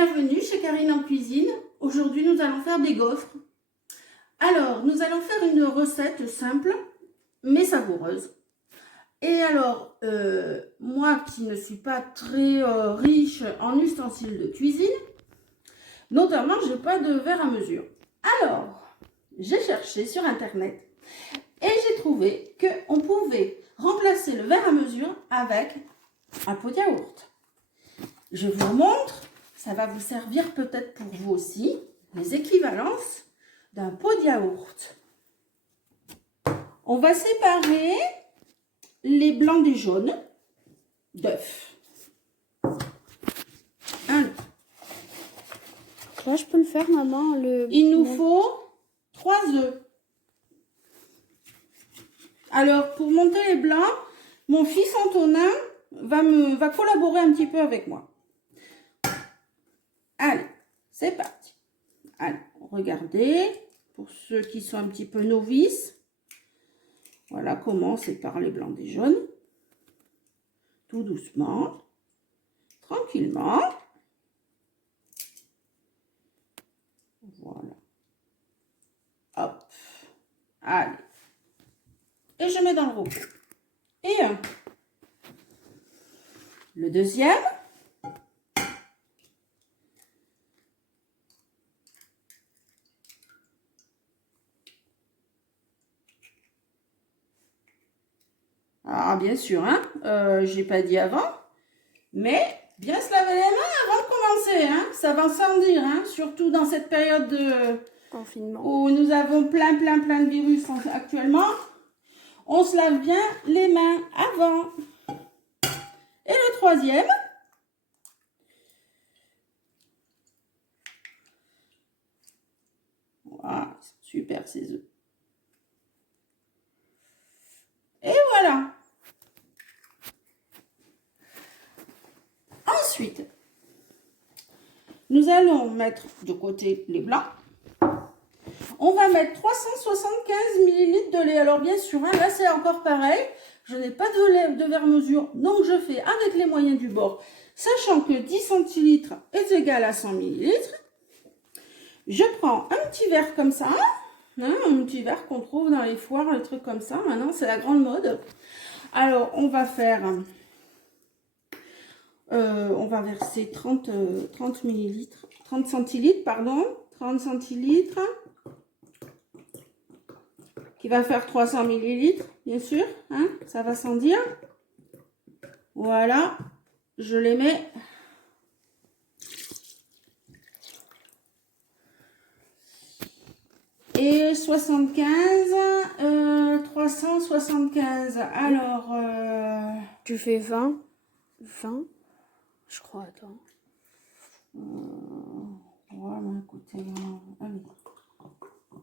Bienvenue chez Karine en cuisine. Aujourd'hui, nous allons faire des gaufres. Alors, nous allons faire une recette simple, mais savoureuse. Et alors, moi qui ne suis pas très riche en ustensiles de cuisine, notamment, je n'ai pas de verre à mesure. Alors, j'ai cherché sur Internet et j'ai trouvé qu'on pouvait remplacer le verre à mesure avec un pot de yaourt. Je vous montre, ça va vous servir peut-être pour vous aussi, les équivalences d'un pot de yaourt. On va séparer les blancs des jaunes d'œufs. Là, je peux le faire, maman. Il nous faut 3 œufs. Alors, pour monter les blancs, mon fils Antonin va collaborer un petit peu avec moi. Allez, c'est parti. Allez, regardez, pour ceux qui sont un petit peu novices, voilà comment on sépare les blancs des jaunes. Tout doucement, tranquillement. Voilà. Hop. Allez. Et je mets dans le robot. Et le deuxième. Alors, bien sûr, hein, j'ai pas dit avant, mais bien se laver les mains avant de commencer, hein, ça va sans dire, hein, surtout dans cette période de confinement où nous avons plein de virus actuellement. On se lave bien les mains avant. Et le troisième. Voilà, super ces œufs. Et voilà. Ensuite, nous allons mettre de côté les blancs. On va mettre 375 ml de lait. Alors bien sûr, hein, là c'est encore pareil. Je n'ai pas de lait de verre mesure, donc je fais avec les moyens du bord. Sachant que 10 centilitres est égal à 100 ml. Je prends un petit verre comme ça. Hein, un petit verre qu'on trouve dans les foires, les trucs comme ça. Maintenant, c'est la grande mode. Alors, on va faire... on va verser 30 millilitres, 30 centilitres, pardon. 30 centilitres. Qui va faire 300 millilitres, bien sûr. Hein, ça va sans dire. Voilà. Je les mets... Et 75, 375. Alors, tu fais 20, je crois, attends. Voilà, écoutez, allez,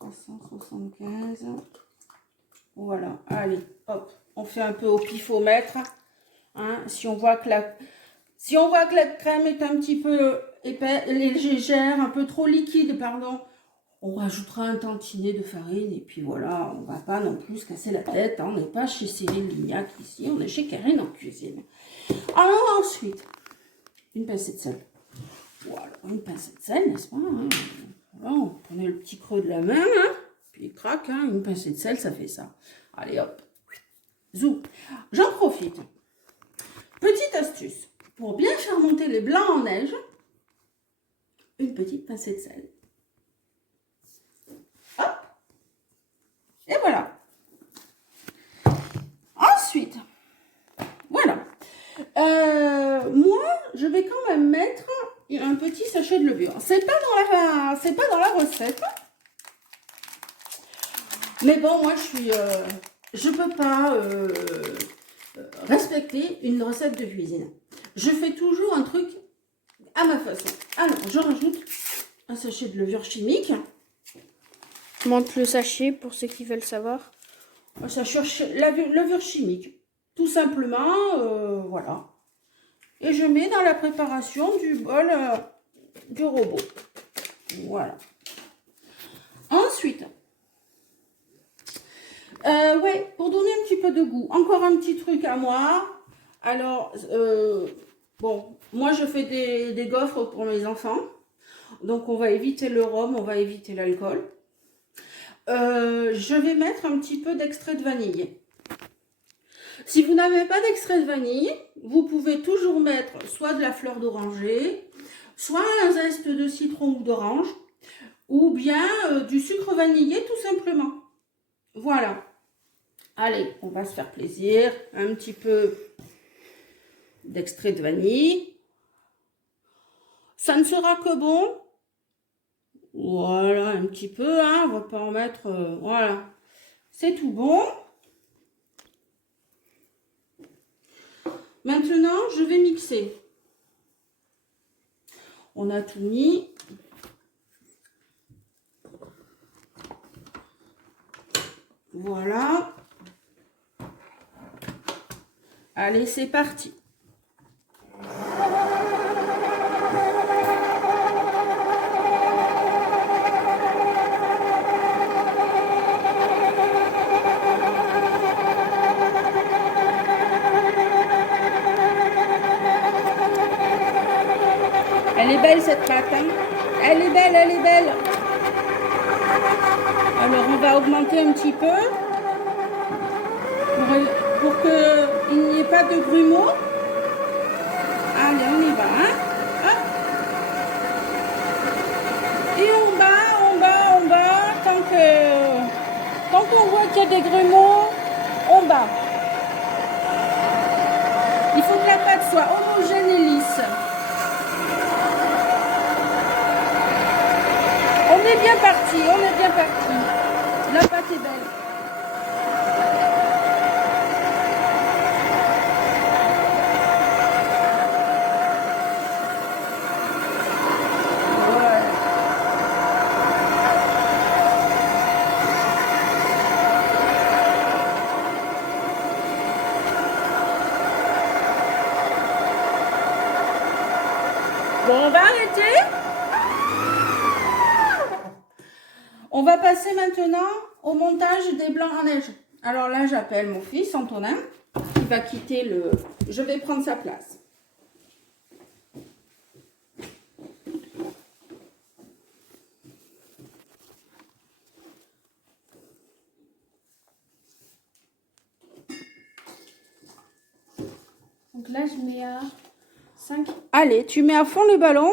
375. Voilà, allez, hop, on fait un peu au pifomètre. Hein, si on voit que la crème est un petit peu légère, un peu trop liquide, pardon, on rajoutera un tantinet de farine et puis voilà, on va pas non plus se casser la tête. Hein, on n'est pas chez Cyril Lignac ici, on est chez Karine en cuisine. Alors ensuite, une pincée de sel. Voilà, une pincée de sel, n'est-ce pas, hein, voilà, on prenait le petit creux de la main, hein, puis crac, hein, une pincée de sel, ça fait ça. Allez hop, zou. J'en profite. Petite astuce, pour bien faire monter les blancs en neige, une petite pincée de sel. Hop. Et voilà. Ensuite, voilà. Moi, je vais quand même mettre un petit sachet de levure. C'est pas dans la recette. Mais bon, moi, je peux pas respecter une recette de cuisine. Je fais toujours un truc à ma façon. Alors, je rajoute un sachet de levure chimique. Montre le sachet pour ceux qui veulent savoir. Un sachet levure chimique. Tout simplement, voilà. Et je mets dans la préparation du bol du robot. Voilà. Ensuite, ouais, pour donner un petit peu de goût, encore un petit truc à moi. Alors, Bon, moi je fais des gaufres pour mes enfants. Donc on va éviter le rhum, on va éviter l'alcool. Je vais mettre un petit peu d'extrait de vanille. Si vous n'avez pas d'extrait de vanille, vous pouvez toujours mettre soit de la fleur d'oranger, soit un zeste de citron ou d'orange, ou bien du sucre vanillé tout simplement. Voilà. Allez, on va se faire plaisir. Un petit peu d'extrait de vanille. Ça ne sera que bon. Voilà, un petit peu, hein. On va pas en mettre... voilà. C'est tout bon. Maintenant, je vais mixer. On a tout mis. Voilà. Allez, c'est parti. Elle est belle cette pâte, hein. Elle est belle, elle est belle. Alors on va augmenter un petit peu pour qu'il n'y ait pas de grumeaux. Allez, on y va, hein. Hop. Et on bat, tant qu'on voit qu'il y a des grumeaux, on bat. Il faut que la pâte soit homogène et lisse. On est bien parti, on est bien parti. La pâte est belle. Bon, on va arrêter. On va passer maintenant au montage des blancs en neige. Alors là, j'appelle mon fils Antonin, qui va quitter le... Je vais prendre sa place. Donc là, je mets à 5. Allez, tu mets à fond le ballon.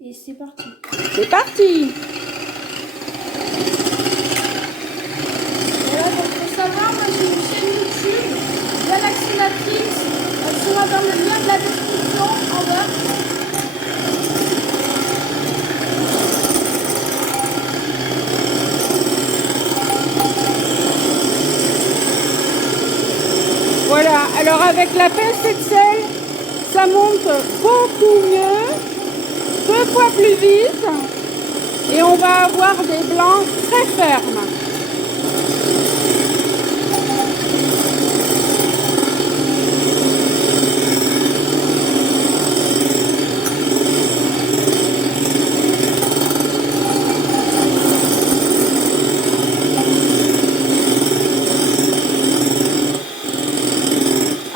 Et c'est parti. C'est parti. Voilà, donc pour savoir, moi j'ai une chaîne YouTube, Galaxy Matrix. Elle sera dans le lien de la description en bas. Voilà, alors avec la pince Excel, ça monte beaucoup mieux, 2 fois plus vite, et on va avoir des blancs très fermes.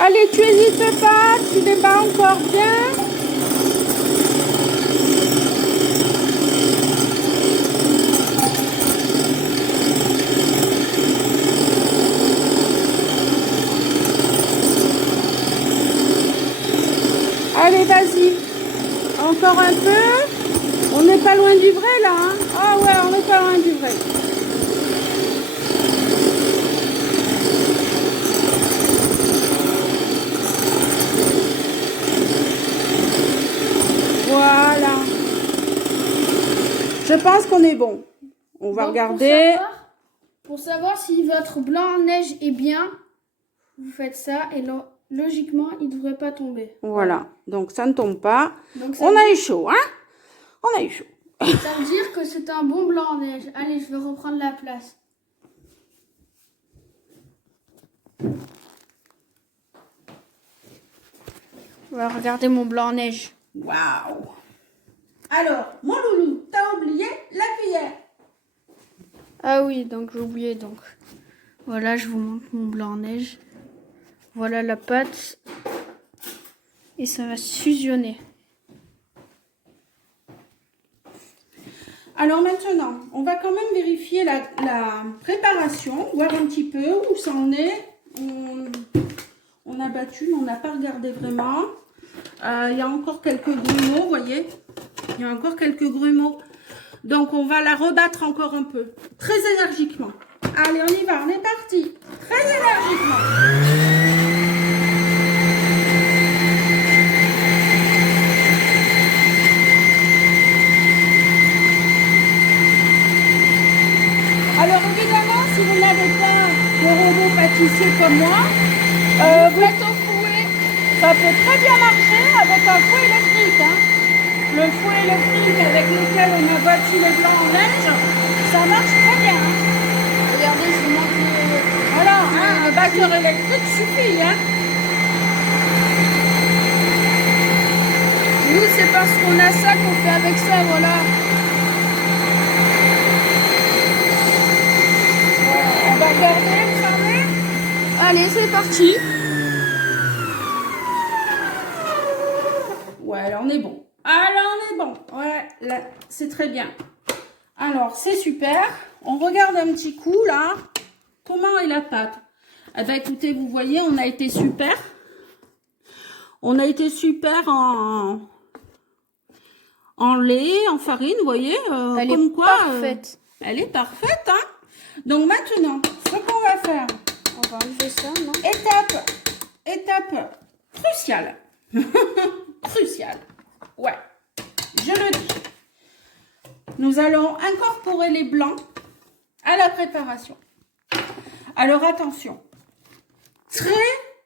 Allez, tu n'hésites pas, tu les bats encore bien. Allez, vas-y. Encore un peu. On n'est pas loin du vrai, là. Hein. Ah ouais, on n'est pas loin du vrai. Voilà. Je pense qu'on est bon. On va Donc, regarder. Pour savoir si votre blanc en neige est bien, vous faites ça et logiquement, il ne devrait pas tomber. Voilà. Donc, ça ne tombe pas. Donc, On a eu chaud, hein? On a eu chaud. ça veut dire que c'est un bon blanc en neige. Allez, je vais reprendre la place. On va regarder mon blanc en neige. Waouh! Alors, mon loulou, t'as oublié la cuillère. Ah oui, donc j'ai oublié. Donc voilà, je vous montre mon blanc en neige. Voilà la pâte. et ça va se fusionner. Alors maintenant, on va quand même vérifier la préparation, voir un petit peu où ça en est. On a battu, mais on n'a pas regardé vraiment. Il y a encore quelques grumeaux, vous voyez. Il y a encore quelques grumeaux. Donc, on va la rebattre encore un peu. Très énergiquement. Allez, on y va, on est parti. Très énergiquement. Alors, évidemment, si vous n'avez pas de robot pâtissier comme moi, vous êtes au fouet. Ça peut très bien marcher avec un fouet électrique. Hein. Le fouet électrique avec lequel on a battu les blancs en neige, ça marche très bien. Hein. Regardez, je vous montre. Voilà, hein, un batteur électrique suffit. Hein. Nous, c'est parce qu'on a ça qu'on fait avec ça, voilà. On va regarder, vous savez. Allez, c'est parti. Ouais, là, on est bon. Ah, là, on est bon. Ouais, là, c'est très bien. Alors, c'est super. On regarde un petit coup, là. Comment est la pâte? Eh ben, écoutez, vous voyez, on a été super. On a été super en lait, en farine, vous voyez. Elle comme est quoi, parfaite. Elle est parfaite, hein. Donc, maintenant, ce qu'on va faire, On va enlever ça, non? étape cruciale. Cruciale. Ouais, je le dis. Nous allons incorporer les blancs à la préparation. Alors, attention. Très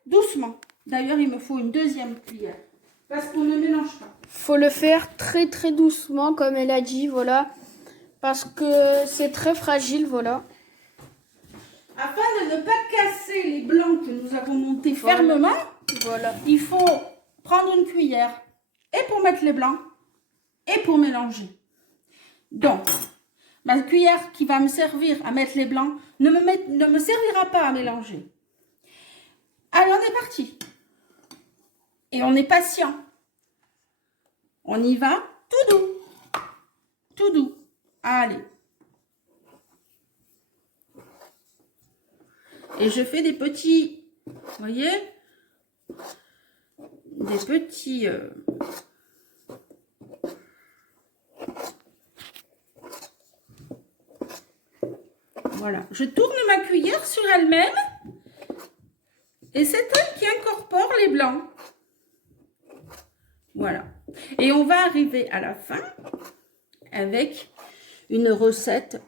doucement. D'ailleurs, il me faut une deuxième cuillère. Parce qu'on ne mélange pas. Faut le faire très très doucement, comme elle a dit, voilà. Parce que c'est très fragile, voilà. Afin de ne pas casser les blancs que nous avons montés fermement, Voilà. il faut prendre une cuillère et pour mettre les blancs et pour mélanger. Donc, ma cuillère qui va me servir à mettre les blancs ne me servira pas à mélanger. Allez, on est parti. Et on est patient. On y va tout doux. Tout doux. Allez. Et je fais des petits, vous voyez, des petits... Voilà, je tourne ma cuillère sur elle-même et c'est elle qui incorpore les blancs. Voilà. Et on va arriver à la fin avec une recette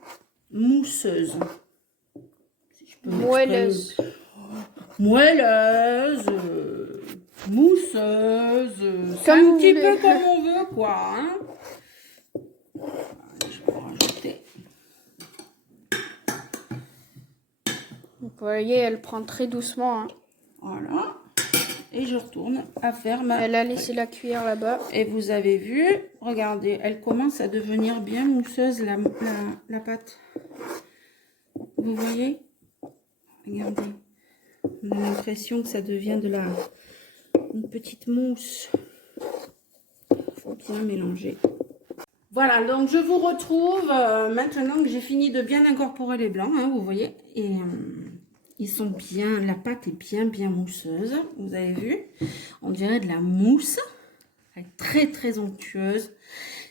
mousseuse. Si je peux Moelleuse. Moelleuse, mousseuse, c'est un petit peu comme on veut, quoi. Hein. Je vais en rajouter. Vous voyez, elle prend très doucement. Hein. Voilà. Et je retourne à faire ma... Elle a laissé la cuillère là-bas. Et vous avez vu, regardez, elle commence à devenir bien mousseuse, la pâte. Vous voyez? Regardez. On a l'impression que ça devient une petite mousse. Il faut bien mélanger. Voilà, donc je vous retrouve maintenant que j'ai fini de bien incorporer les blancs, hein, vous voyez. Et ils sont bien, la pâte est bien mousseuse, vous avez vu. On dirait de la mousse, elle est très onctueuse.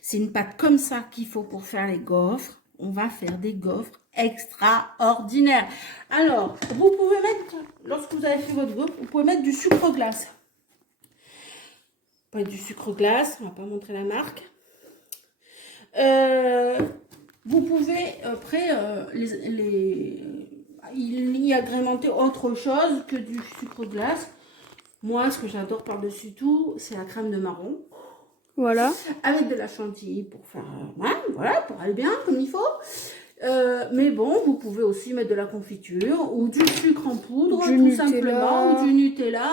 C'est une pâte comme ça qu'il faut pour faire les gaufres. On va faire des gaufres extraordinaires. Alors, vous pouvez mettre, lorsque vous avez fait votre gaufre, vous pouvez mettre du sucre glace. Pas du sucre glace, on va pas montrer la marque. Vous pouvez après y agrémenter autre chose que du sucre glace. Moi, ce que j'adore par-dessus tout, c'est la crème de marron. Voilà. Avec de la chantilly pour faire, voilà, pour aller bien comme il faut. Mais bon, vous pouvez aussi mettre de la confiture ou du sucre en poudre, tout Nutella. simplement, ou du Nutella,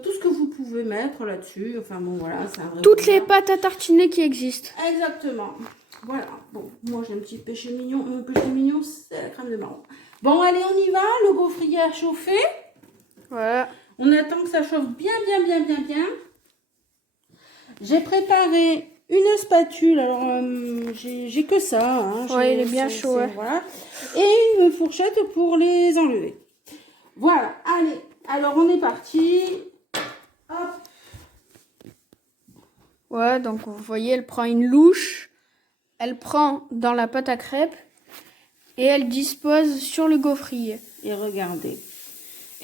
tout ce que vous pouvez mettre là-dessus. Enfin bon, voilà, c'est un vrai Toutes les bonheur. pâtes à tartiner qui existent. Exactement. Voilà. Bon, moi j'ai un petit péché mignon. Mon péché mignon, c'est la crème de marron. Bon, allez, on y va. Le gaufrier a chauffé. Voilà. On attend que ça chauffe bien. J'ai préparé une spatule. Alors, j'ai que ça. Hein. Ouais, il est bien chaud. Ouais. Voilà. Et une fourchette pour les enlever. Voilà. Allez. Alors, on est parti. Hop. Ouais, donc vous voyez, elle prend une louche. Elle prend dans la pâte à crêpes. Et elle dispose sur le gaufrier. Et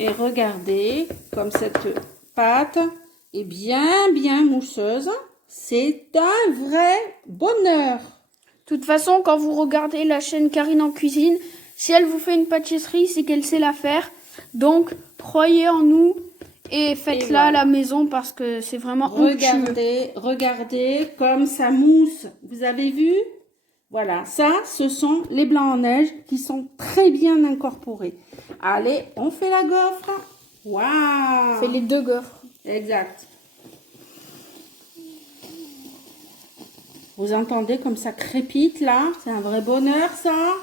regardez comme cette pâte est bien mousseuse. C'est un vrai bonheur. De toute façon, quand vous regardez la chaîne Karine en cuisine, si elle vous fait une pâtisserie, c'est qu'elle sait la faire. Donc, croyez en nous et faites-la à la maison parce que c'est vraiment onctueux. Regardez comme ça mousse. Vous avez vu? Voilà, ça, ce sont les blancs en neige qui sont très bien incorporés. Allez, on fait la gaufre. Waouh! On fait les deux gaufres. Exact. Vous entendez comme ça crépite là? C'est un vrai bonheur ça.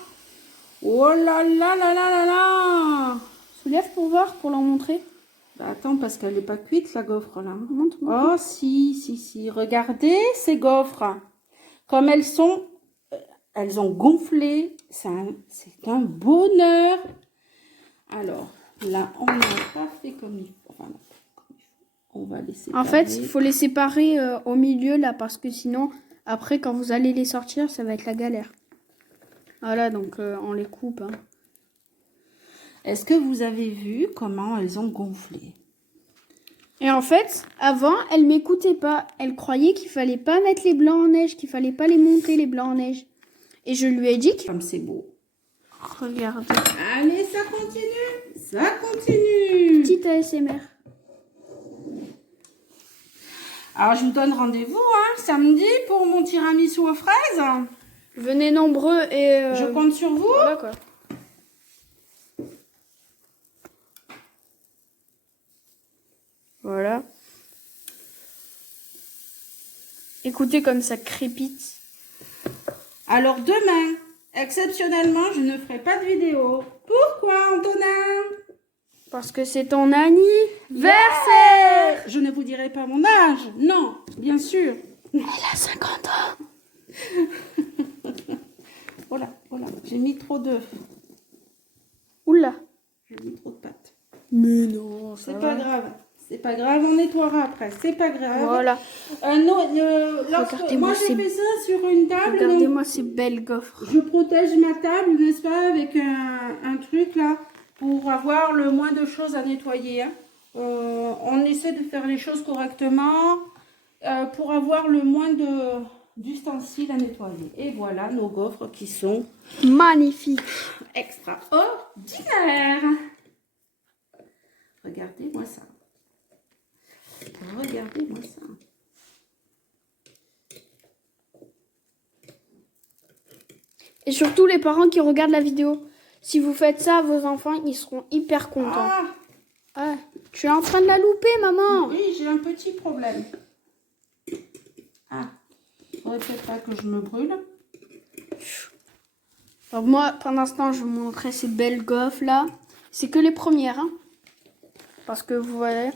Oh là là là là là là! Soulève pour voir, pour leur montrer. Bah, attends, parce qu'elle n'est pas cuite la gaufre là. Montre-moi. Oh si. Regardez ces gaufres. Comme elles sont... Elles ont gonflé. C'est un bonheur. Alors, là, on n'a pas fait comme il faut. Enfin, non, comme il faut. On va les séparer. En fait, il faut les séparer au milieu, là, parce que sinon, après, quand vous allez les sortir, ça va être la galère. Voilà, donc on les coupe. Hein. Est-ce que vous avez vu comment elles ont gonflé? Et en fait, avant, elle m'écoutait pas. Elle croyait qu'il fallait pas mettre les blancs en neige, qu'il fallait pas les monter, les blancs en neige. Et je lui ai dit que... Comme c'est beau. Regardez. Allez, ça continue. Ça continue. Petite ASMR. Alors, je vous donne rendez-vous samedi pour mon tiramisu aux fraises. Venez nombreux et... Je compte sur vous. Voilà quoi. Voilà. Écoutez comme ça crépite. Alors demain, exceptionnellement, je ne ferai pas de vidéo. Pourquoi, Antonin? Parce que c'est ton anniversaire. Je ne vous dirai pas mon âge. Non, bien sûr. Elle a 50 ans. Voilà, j'ai mis trop d'œufs. Oula. J'ai mis trop de pâtes. Mais non, C'est pas grave. C'est pas grave, on nettoiera après. C'est pas grave. Voilà. Moi, j'ai fait ça sur une table. Regardez-moi ces belles gaufres. Je protège ma table, n'est-ce pas, avec un truc là, pour avoir le moins de choses à nettoyer. Hein. On essaie de faire les choses correctement pour avoir le moins d'ustensiles à nettoyer. Et voilà nos gaufres qui sont magnifiques. Extraordinaires. Regardez-moi ça. Regardez-moi ça. Et surtout les parents qui regardent la vidéo. Si vous faites ça à vos enfants, ils seront hyper contents. Ah, tu es en train de la louper, maman. Oui, j'ai un petit problème. Ah, il faudrait peut-être pas que je me brûle. Alors moi, pendant ce temps, je vous montrerai ces belles gaufres là. C'est que les premières, hein. Parce que vous voyez...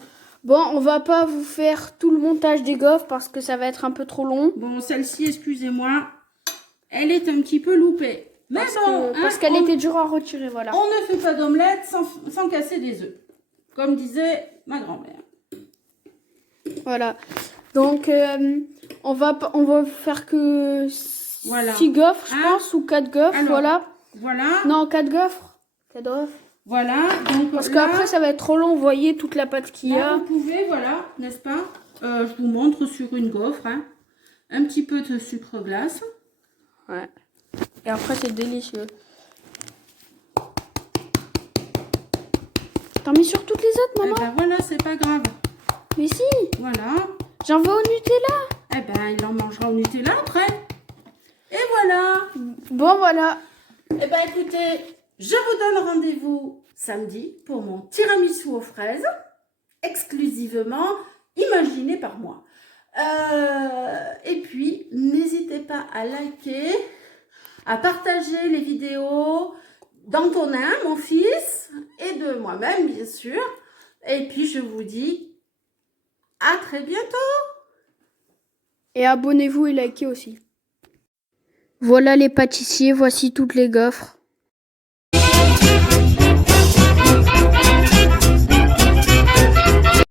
Bon, on va pas vous faire tout le montage des gaufres parce que ça va être un peu trop long. Bon, celle-ci, excusez-moi, elle est un petit peu loupée. Mais parce qu'elle était dure à retirer, voilà. On ne fait pas d'omelette sans casser des œufs. Comme disait ma grand-mère. Voilà. Donc, on va faire que 6 gaufres, je pense, ou 4 gaufres, alors, voilà. Non, 4 gaufres. 4 gaufres. Voilà. Donc, parce qu'après, ça va être trop long, vous voyez toute la pâte qu'il y a. Vous pouvez, voilà, n'est-ce pas, je vous montre sur une gaufre, hein, un petit peu de sucre glace. Ouais. Et après, c'est délicieux. T'en mets sur toutes les autres, maman? Eh ben voilà, c'est pas grave. Mais si. Voilà. J'en veux au Nutella. Eh ben, il en mangera au Nutella après. Et voilà. Bon, voilà. Eh ben, écoutez, je vous donne rendez-vous samedi pour mon tiramisu aux fraises, exclusivement imaginé par moi. Et puis, n'hésitez pas à liker, à partager les vidéos d'Antonin, mon fils, et de moi-même, bien sûr. Et puis, je vous dis à très bientôt. Et abonnez-vous et likez aussi. Voilà les pâtissiers, voici toutes les gaufres.